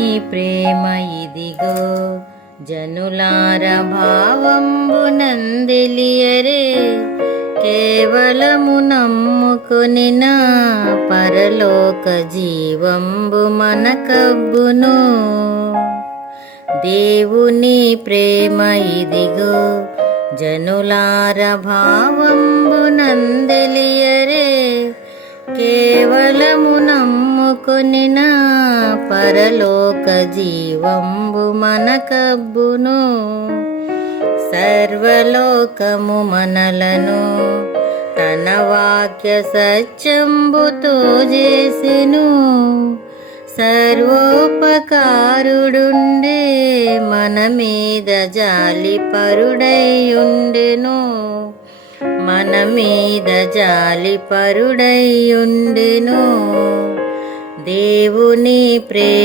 ఈ ప్రేమ ఇదిగో జనులార భావంబునందెలియరే, కేవలము నమ్ముకొనిన పరలోక జీవంబు మనకబ్బును. దేవుని ప్రేమ ఇదిగో జనులార భావంబునందెలియరే, కేవలము నమ్ముకొనిన పరలోక జీవంబు మనకబ్బును. సర్వలోకము మనలను తన వాక్య సత్యంబుతో చేసెను, సర్వోపకారుడుండే మన మీద జాలి పరుడైయుండెను, మన మీద జాలి పరుడైయుండెను. దేవుని ప్రేమ